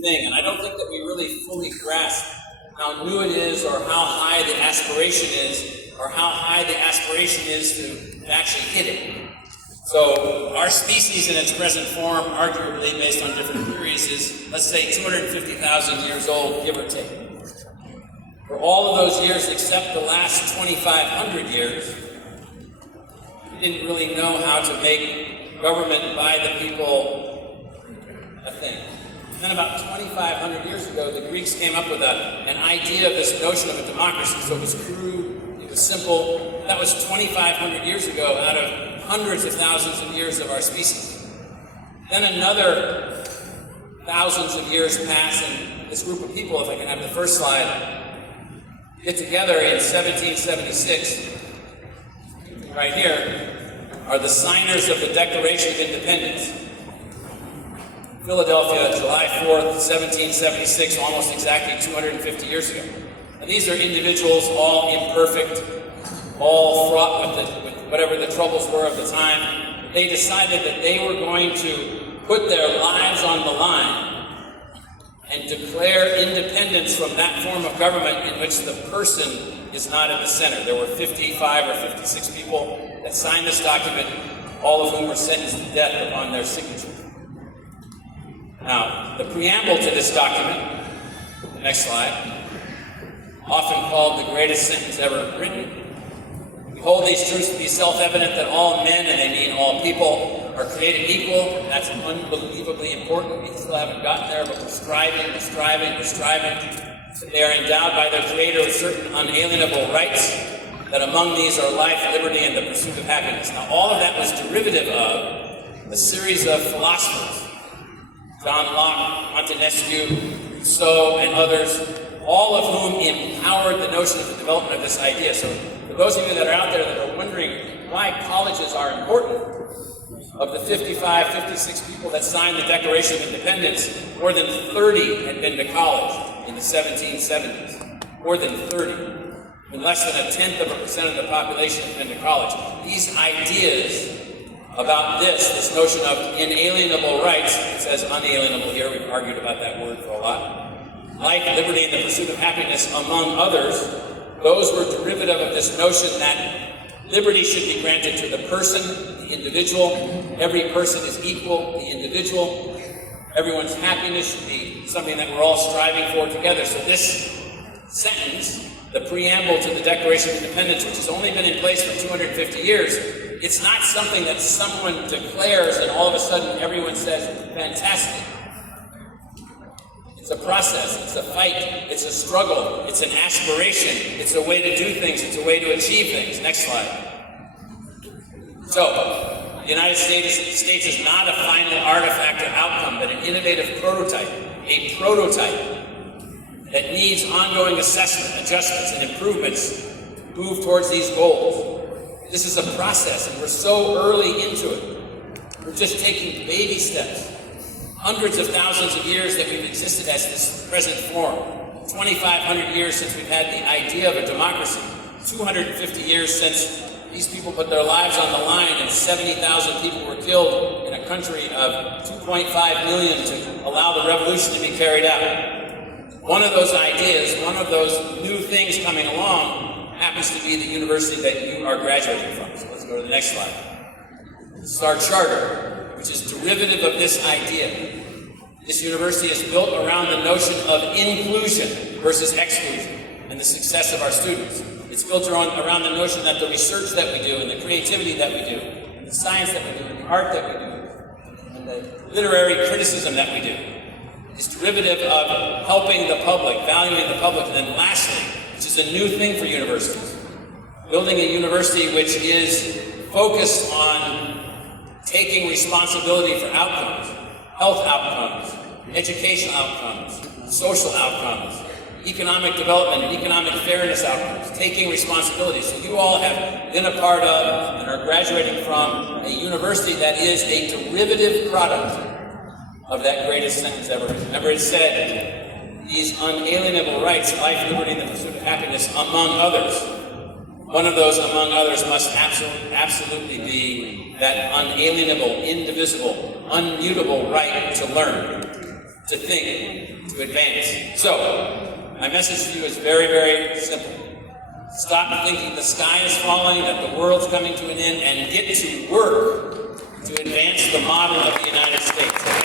new thing, and I don't think that we really fully grasp how new it is, or how high the aspiration is, or how high the aspiration is to actually hit it. So our species in its present form, arguably based on different theories, is, let's say, 250,000 years old, give or take. For all of those years, except the last 2,500 years, we didn't really know how to make government by the people a thing. And then about 2,500 years ago, the Greeks came up with an idea of this notion of a democracy. So it was crude, it was simple. That was 2,500 years ago out of hundreds of thousands of years of our species. Then another thousands of years pass, and this group of people, if I can have the first slide, get together in 1776. Right here are the signers of the Declaration of Independence. Philadelphia, July 4th, 1776, almost exactly 250 years ago. And these are individuals, all imperfect, all fraught with whatever the troubles were of the time. They decided that they were going to put their lives on the line and declare independence from that form of government in which the person is not at the center. There were 55 or 56 people that signed this document, all of whom were sentenced to death upon their signature. Now, the preamble to this document, the next slide, often called the greatest sentence ever written. We hold these truths to be self-evident that all men, and they mean all people, are created equal. That's unbelievably important. We still haven't gotten there, but we're striving. They are endowed by their Creator with certain unalienable rights, that among these are life, liberty, and the pursuit of happiness. Now, all of that was derivative of a series of philosophers, John Locke, Montesquieu, Rousseau, and others, all of whom empowered the notion of the development of this idea. So for those of you that are out there that are wondering why colleges are important, of the 55, 56 people that signed the Declaration of Independence, more than 30 had been to college in the 1770s. More than 30. And less than 0.1% of the population had been to college. These ideas about this notion of inalienable rights, it says unalienable here, we've argued about that word for a lot. Life, liberty, and the pursuit of happiness, among others, those were derivative of this notion that liberty should be granted to the person, the individual. Every person is equal, the individual. Everyone's happiness should be something that we're all striving for together. So this sentence, the preamble to the Declaration of Independence, which has only been in place for 250 years, it's not something that someone declares and all of a sudden everyone says, fantastic. It's a process, it's a fight, it's a struggle, it's an aspiration, it's a way to do things, it's a way to achieve things. Next slide. So, the United States is not a final artifact or outcome, but an innovative prototype, a prototype that needs ongoing assessment, adjustments, and improvements to move towards these goals. This is a process, and we're so early into it. We're just taking baby steps. Hundreds of thousands of years that we've existed as this present form. 2,500 years since we've had the idea of a democracy. 250 years since these people put their lives on the line and 70,000 people were killed in a country of 2.5 million to allow the revolution to be carried out. One of those ideas, one of those new things coming along happens to be the university that you are graduating from. So let's go to the next slide. This is our charter, which is derivative of this idea. This university is built around the notion of inclusion versus exclusion and the success of our students. It's built around the notion that the research that we do and the creativity that we do and the science that we do and the art that we do and the literary criticism that we do is derivative of helping the public, valuing the public, and then lastly, which is a new thing for universities, building a university which is focused on taking responsibility for outcomes, health outcomes, educational outcomes, social outcomes, economic development and economic fairness outcomes, taking responsibility. So you all have been a part of and are graduating from a university that is a derivative product of that greatest sentence ever. Remember, it said, these unalienable rights, life, liberty, and the pursuit of happiness, among others. One of those, among others, must absolutely be that unalienable, indivisible, unmutable right to learn, to think, to advance. So, my message to you is very, very simple. Stop thinking the sky is falling, that the world's coming to an end, and get to work to advance the model of the United States.